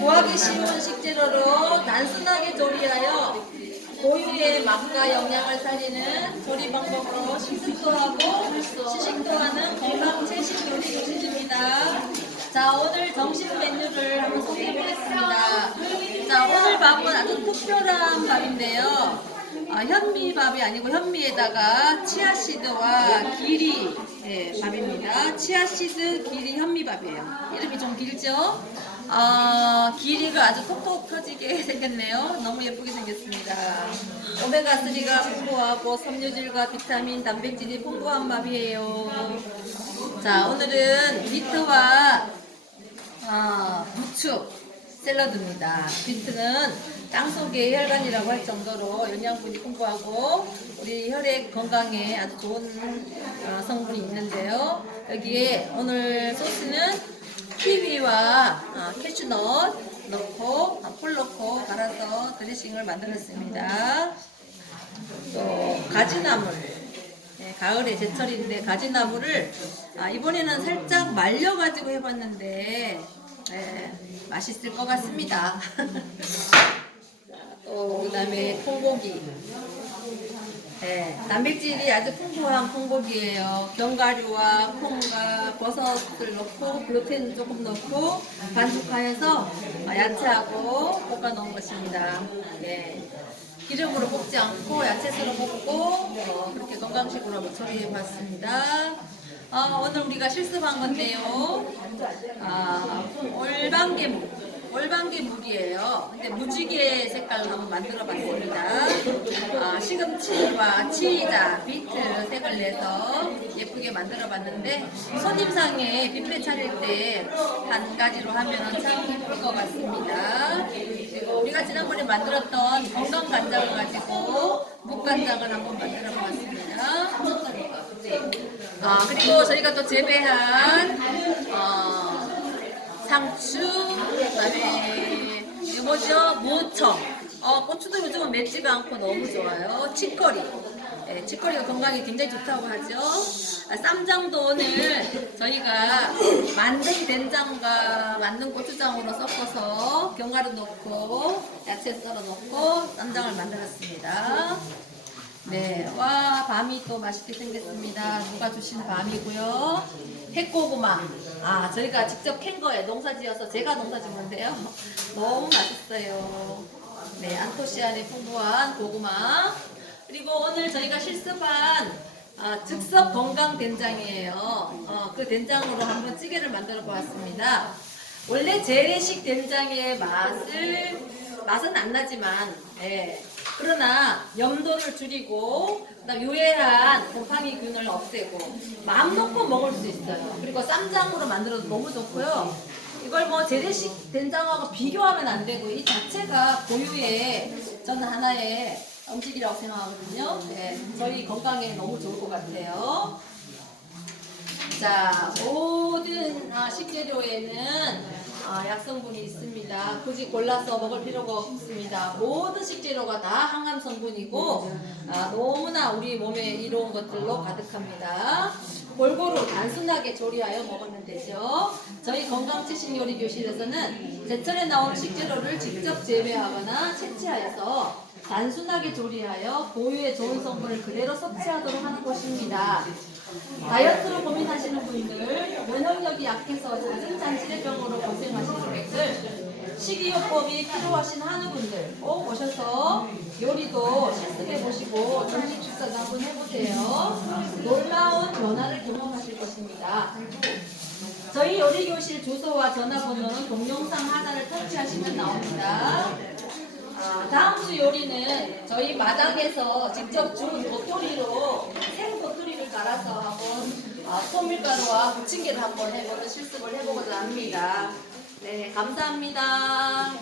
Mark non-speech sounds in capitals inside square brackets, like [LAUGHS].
구하기 쉬운 식재료로 단순하게 조리하여 고유의 맛과 영양을 살리는 조리 방법으로 식습도 하고 시식도 하는 건강 채식 요리 교실입니다. 자 오늘 점심 메뉴를 한번 소개해 보겠습니다. 자 오늘 밥은 아주 특별한 밥인데요. 아, 현미밥이 아니고 현미에다가 치아씨드와 기리 예, 밥입니다. 치아씨드, 기리, 현미밥이에요. 이름이 좀 길죠? 아, 길이가 아주 톡톡 터지게 [LAUGHS] 생겼네요. 너무 예쁘게 생겼습니다. 오메가3가 풍부하고 섬유질과 비타민, 단백질이 풍부한 밥이에요. 자, 오늘은 비트와 아, 부추 샐러드입니다. 비트는 땅속의 혈관이라고 할 정도로 영양분이 풍부하고 우리 혈액 건강에 아주 좋은 어, 성분이 있는데요. 여기에 오늘 소스는 키위와 어, 캐슈넛 넣고 아, 풀 넣고 갈아서 드레싱을 만들었습니다. 또 가지나물 네, 가을에 제철인데 가지나물을 아, 이번에는 살짝 말려가지고 해봤는데 네, 맛있을 것 같습니다. [LAUGHS] 또 그다음에 콩고기. 네, 단백질이 아주 풍부한 콩고기예요. 견과류와 콩과 버섯을 넣고 글루텐 조금 넣고 반죽하여서 아, 야채하고 볶아 놓은 것입니다. 네. 기름으로 볶지 않고 야채수로 볶고 어, 그렇게 건강식으로 한번 처리해 봤습니다. 아, 오늘 우리가 실습한 건데요. 아, 올방개물. 올방개물이에요. 근데 무지개 색깔로 한번 만들어 봤습니다. 아, 시금치와 치자, 비트 색을 내서 예쁘게 만들어 봤는데 손님상에 뷔페 차릴 때 한 가지로 하면 참 예쁠 것 같습니다. 우리가 지난번에 만들었던 건강 간장을 가지고 묵간장을 한번 만들어 봤습니다. 아, 그리고 저희가 또 재배한 어, 상추, 그다음에 이게 뭐죠? 무청. 어, 고추도 요즘은 맵지가 않고 너무 좋아요. 치커리. 예, 치커리가 건강에 굉장히 좋다고 하죠. 아, 쌈장도 오늘 저희가 만든 된장과 만든 고추장으로 섞어서 견과류 넣고 야채 썰어 넣고 쌈장을 만들었습니다. 네, 와 밤이 또 맛있게 생겼습니다. 누가 주신 밤이고요. 핵고구마. 아, 저희가 직접 캔 거예요. 농사지어서 제가 농사진 건데요. [LAUGHS] 너무 맛있어요. 네, 안토시아닌이 풍부한 고구마. 그리고 오늘 저희가 실습한 아, 즉석 건강 된장이에요. 어, 그 된장으로 한번 찌개를 만들어 보았습니다. 원래 재래식 된장의 맛을 맛은 안 나지만 예. 그러나 염도를 줄이고 그다음 유해한 곰팡이 균을 없애고 마음 놓고 먹을 수 있어요. 그리고 쌈장으로 만들어도 너무 좋고요. 이걸 뭐 재래식 된장하고 비교하면 안 되고 이 자체가 고유의 저는 하나의 음식이라고 생각하거든요. 예. 저희 건강에 너무 좋을 것 같아요. 자, 모든 아, 식재료에는 아, 약성분이 있습니다. 굳이 골라서 먹을 필요가 없습니다. 모든 식재료가 다 항암 성분이고 아, 너무나 우리 몸에 이로운 것들로 가득합니다. 골고루 단순하게 조리하여 먹으면 되죠. 저희 건강채식 요리 교실에서는 제철에 나온 식재료를 직접 재배하거나 채취하여서 단순하게 조리하여 고유의 좋은 성분을 그대로 섭취하도록 하는 곳입니다. 다이어트로 고민하시는 분들, 면역력이 약해서 잦은 잔치레병으로 고생하시는 분들, 식이요법이 필요하신 한우분들 꼭 오셔서 요리도 실습해 보시고 점심 식사도 한번 해보세요. 놀라운 변화를 경험하실 것입니다. 저희 요리교실 주소와 전화번호는 동영상 하나를 터치하시면 나옵니다. 아, 다음 주 요리는 저희 마당에서 직접 준 도토리로 생 도토리를 갈아서 한번 아, 소밀가루와 부침개를 한번 해보는 실습을 해보고자 합니다. 네, 감사합니다.